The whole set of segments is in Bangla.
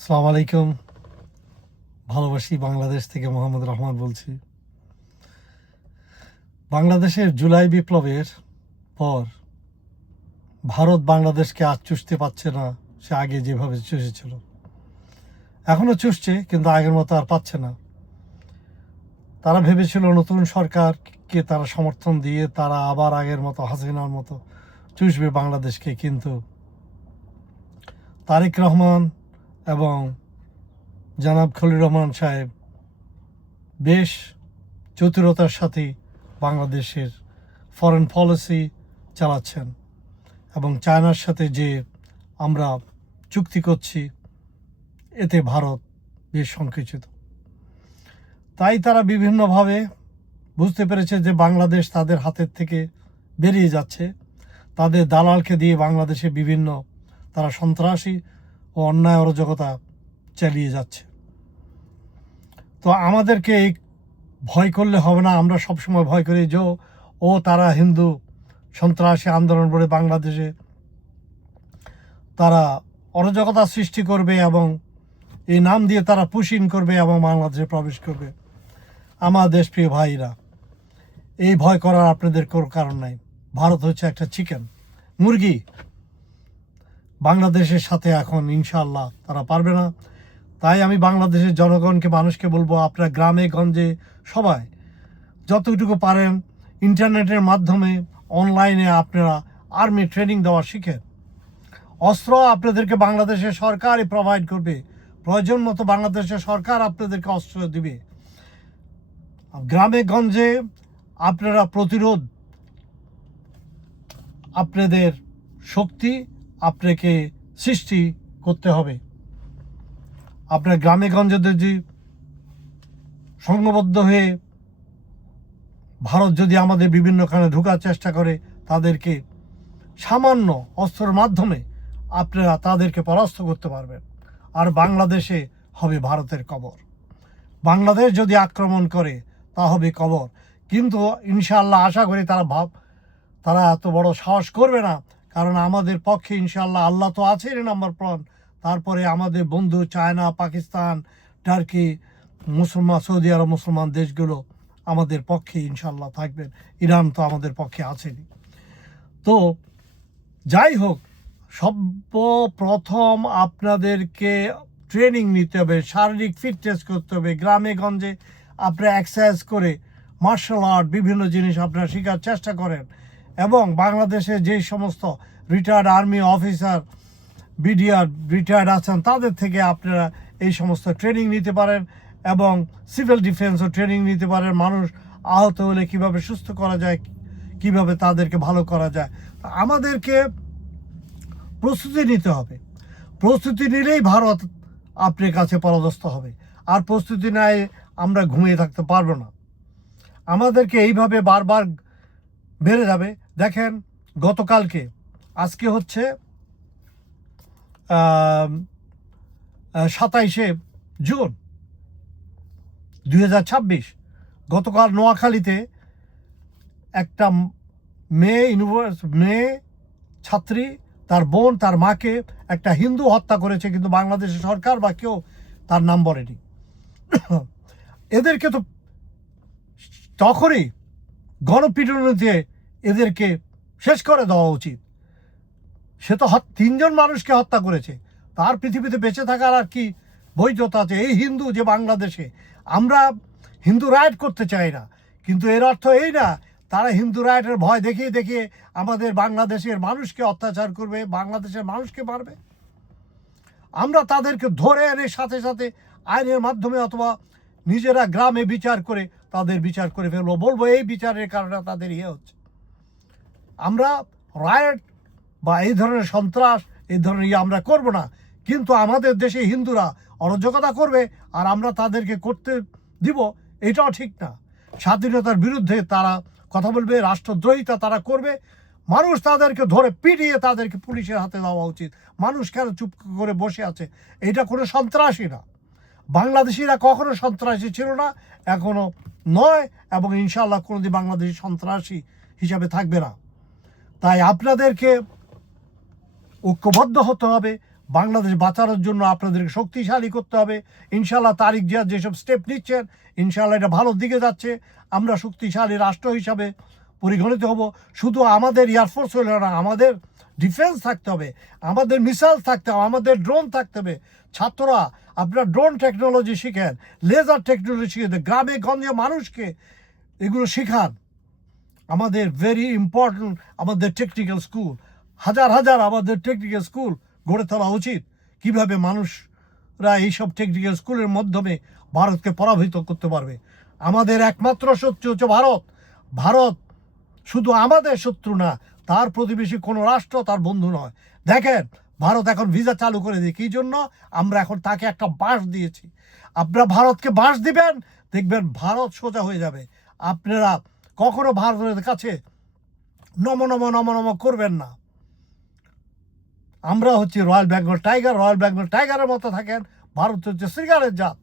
আসসালামু আলাইকুম। ভালোবাসি বাংলাদেশ থেকে মোহাম্মদ রহমান বলছি। বাংলাদেশের জুলাই বিপ্লবের পর ভারত বাংলাদেশকে আর চুষতে পারছে না, সে আগে যেভাবে চুষেছিল। এখনও চুষছে, কিন্তু আগের মতো আর পাচ্ছে না। তারা ভেবেছিল নতুন সরকারকে তারা সমর্থন দিয়ে তারা আবার আগের মতো হাসিনার মতো চুষবে বাংলাদেশকে, কিন্তু তারেক রহমান এবং জনাব খলিল রহমান সাহেব বেশ চতুরতার সাথে বাংলাদেশের ফরেন পলিসি চালাচ্ছেন এবং চায়নার সাথে যে আমরা চুক্তি করছি, এতে ভারত বেশ সংকুচিত। তাই তারা বিভিন্নভাবে বুঝতে পেরেছে যে বাংলাদেশ তাদের হাতের থেকে বেরিয়ে যাচ্ছে। তাদের দালালকে দিয়ে বাংলাদেশে বিভিন্ন তারা সন্ত্রাসী ও অন্যায় অরাজকতা চালিয়ে যাচ্ছে। তো আমাদেরকে এই ভয় করলে হবে না। আমরা সবসময় ভয় করি যে তারা হিন্দু সন্ত্রাসী আন্দোলন করে বাংলাদেশে তারা অরাজকতা সৃষ্টি করবে এবং এই নাম দিয়ে তারা পুশিং করবে এবং বাংলাদেশে প্রবেশ করবে। আমার দেশপ্রিয় ভাইরা, এই ভয় করার আপনাদের কোনো কারণ নাই। ভারত হচ্ছে একটা চিকেন, মুরগি। বাংলাদেশের সাথে এখন ইনশাআল্লাহ তারা পারবে না। তাই আমি বাংলাদেশের জনগণকে, মানুষকে বলবো, আপনারা গ্রামে গঞ্জে সবাই যতটুকু পারেন ইন্টারনেটের মাধ্যমে অনলাইনে আপনারা আর্মি ট্রেনিং দেওয়া শিখেন। অস্ত্র আপনাদেরকে বাংলাদেশের সরকারই প্রোভাইড করবে। প্রয়োজন মতো বাংলাদেশের সরকার আপনাদেরকে অস্ত্র দিবে। গ্রামে গঞ্জে আপনারা প্রতিরোধ, আপনাদের শক্তি আপনাকে সৃষ্টি করতে হবে। আপনার গ্রামে গঞ্জে যদি সংঘবদ্ধ হয়ে ভারত যদি আমাদের বিভিন্নখানে ঢোকার চেষ্টা করে, তাদেরকে সামান্য অস্ত্রের মাধ্যমে আপনারা তাদেরকে পরাস্ত করতে পারবেন। আর বাংলাদেশে হবে ভারতের কবর। বাংলাদেশ যদি আক্রমণ করে তা হবে কবর। কিন্তু ইনশাআল্লাহ আশা করি তারা এত বড় সাহস করবে না, কারণ আমাদের পক্ষে ইনশাআল্লাহ আল্লাহ তো আছেন নাম্বার ওয়ান। তারপরে আমাদের বন্ধু চায়না, পাকিস্তান, টার্কি, মুসলমান, সৌদি আরব, মুসলমান দেশগুলো আমাদের পক্ষে ইনশাআল্লাহ থাকবেন। ইরান তো আমাদের পক্ষে আছেনই। তো যাই হোক, সর্বপ্রথম আপনাদেরকে ট্রেনিং নিতে হবে, শারীরিক ফিটনেস করতে হবে। গ্রামে গঞ্জে আপনারা এক্সারসাইজ করে মার্শাল আর্ট বিভিন্ন জিনিস আপনারা শেখার চেষ্টা করেন। এবং বাংলাদেশে যে সমস্ত retired army officer, BDR retired আছেন, তাদের থেকে আপনারা এই সমস্ত ট্রেনিং নিতে পারেন এবং সিভিল ডিফেন্সও ট্রেনিং নিতে পারেন। মানুষ আহত হলে কীভাবে সুস্থ করা যায়, কিভাবে তাদেরকে ভালো করা যায়, আমাদেরকে প্রস্তুতি নিতে হবে। প্রস্তুতি নিলেই ভারত আপনার কাছে পরাস্ত হবে। আর প্রস্তুতি নেয় আমরা ঘুমিয়ে থাকতে পারবো না। আমাদেরকে এইভাবে বারবার বেড়ে যাবে। দেখেন, গতকালকে, আজকে হচ্ছে 27শে জুন 2026। গতকাল নোয়াখালীতে একটা মেয়ে ছাত্রী, তার বোন, তার মাকে একটা হিন্দু হত্যা করেছে, কিন্তু বাংলাদেশের সরকার বা কেউ তার নাম বলেনি। এদেরকে তো তখনই গণপিটুনিতে এদেরকে শেষ করে দেওয়া উচিত। সে তো 3জন মানুষকে হত্যা করেছে, তার পৃথিবীতে বেঁচে থাকার আর কি বৈধতা আছে? এই হিন্দু যে বাংলাদেশে, আমরা হিন্দু রাইট করতে চাই না, কিন্তু এর অর্থ এই না তারা হিন্দু রাইটের ভয় দেখিয়ে দেখিয়ে আমাদের বাংলাদেশের মানুষকে অত্যাচার করবে, বাংলাদেশের মানুষকে মারবে। আমরা তাদেরকে ধরে এনে সাথে সাথে আইনের মাধ্যমে অথবা নিজেরা গ্রামে বিচার করে তাদের বিচার করে ফেলবো, বলবো এই বিচারের কারণে তাদের হচ্ছে। আমরা রায়ট বা এই ধরনের সন্ত্রাস, এই ধরনের আমরা করব না। কিন্তু আমাদের দেশে হিন্দুরা অরাজকতা করবে আর আমরা তাদেরকে করতে দিব, এটাও ঠিক না। স্বাধীনতার বিরুদ্ধে তারা কথা বলবে, রাষ্ট্রদ্রোহিতা তারা করবে। মানুষ তাদেরকে ধরে পিটিয়ে তাদেরকে পুলিশের হাতে দেওয়া উচিত। মানুষ কেন চুপ করে বসে আছে? এটা কোনো সন্ত্রাসী না। বাংলাদেশিরা কখনো সন্ত্রাসী ছিল না, এখনো নয়, এবং ইনশাআল্লাহ কোনোদিন বাংলাদেশি সন্ত্রাসী হিসাবে থাকবে না। তাই আপনাদেরকে ঐক্যবদ্ধ হতে হবে, বাংলাদেশ বাঁচানোর জন্য আপনাদেরকে শক্তিশালী করতে হবে। ইনশাল্লাহ তারিক জিয়া যেসব স্টেপ নিচ্ছেন, ইনশাল্লাহ এটা ভালোর দিকে যাচ্ছে। আমরা শক্তিশালী রাষ্ট্র হিসাবে পরিগণিত হব। শুধু আমাদের এয়ারফোর্স হলে না, আমাদের ডিফেন্স থাকতে হবে, আমাদের মিসাইল থাকতে হবে, আমাদের ড্রোন থাকতে হবে। ছাত্ররা আপনারা ড্রোন টেকনোলজি শিখেন, লেজার টেকনোলজি শিখেন, গ্রামে গঞ্জে মানুষকে এগুলো শেখান। আমাদের ভেরি ইম্পর্ট্যান্ট আমাদের টেকনিক্যাল স্কুল, হাজার হাজার আমাদের টেকনিক্যাল স্কুল গড়ে তোলা উচিত। কিভাবে মানুষরা এইসব টেকনিক্যাল স্কুলের মাধ্যমে ভারতকে পরাভূত করতে পারবে। আমাদের একমাত্র শত্রু হচ্ছে ভারত। ভারত শুধু আমাদের শত্রু না, তার প্রতিবেশী কোনো রাষ্ট্র তার বন্ধু নয়। দেখেন ভারত এখন ভিসা চালু করে দিয়ে কী জন্য? আমরা এখন তাকে একটা বাঁশ দিয়েছি। আপনারা ভারতকে বাঁশ দিবেন, দেখবেন ভারত সোজা হয়ে যাবে। আপনারা কখনো ভারতের কাছে নম নম নম নম করবেন না। আমরা হচ্ছে royal Bengal tiger, royal Bengal টাইগারের মতো থাকেন। ভারত হচ্ছে সিগারের জাত,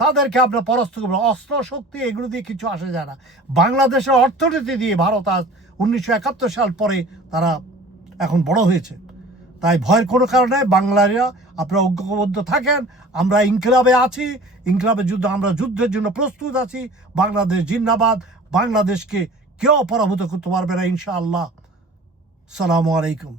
তাদেরকে আপনার পরাস্ত করবেন। অস্ত্র শক্তি এগুলো দিয়ে কিছু আসে যায় না। বাংলাদেশের অর্থনীতি দিয়ে ভারত আজ 1971 সাল পরে তারা এখন বড় হয়েছে। তাই ভয়ের কোনো কারণে বাংলারা আপনারা ঐক্যবদ্ধ থাকেন। আমরা ইনকিলাবে আছি, ইনকিলাবের যুদ্ধ, আমরা যুদ্ধের জন্য প্রস্তুত আছি। বাংলাদেশ জিন্দাবাদ। বাংলাদেশকে কেউ পরাভূত করতে পারবে না ইনশাআল্লাহ। আসসালামু আলাইকুম।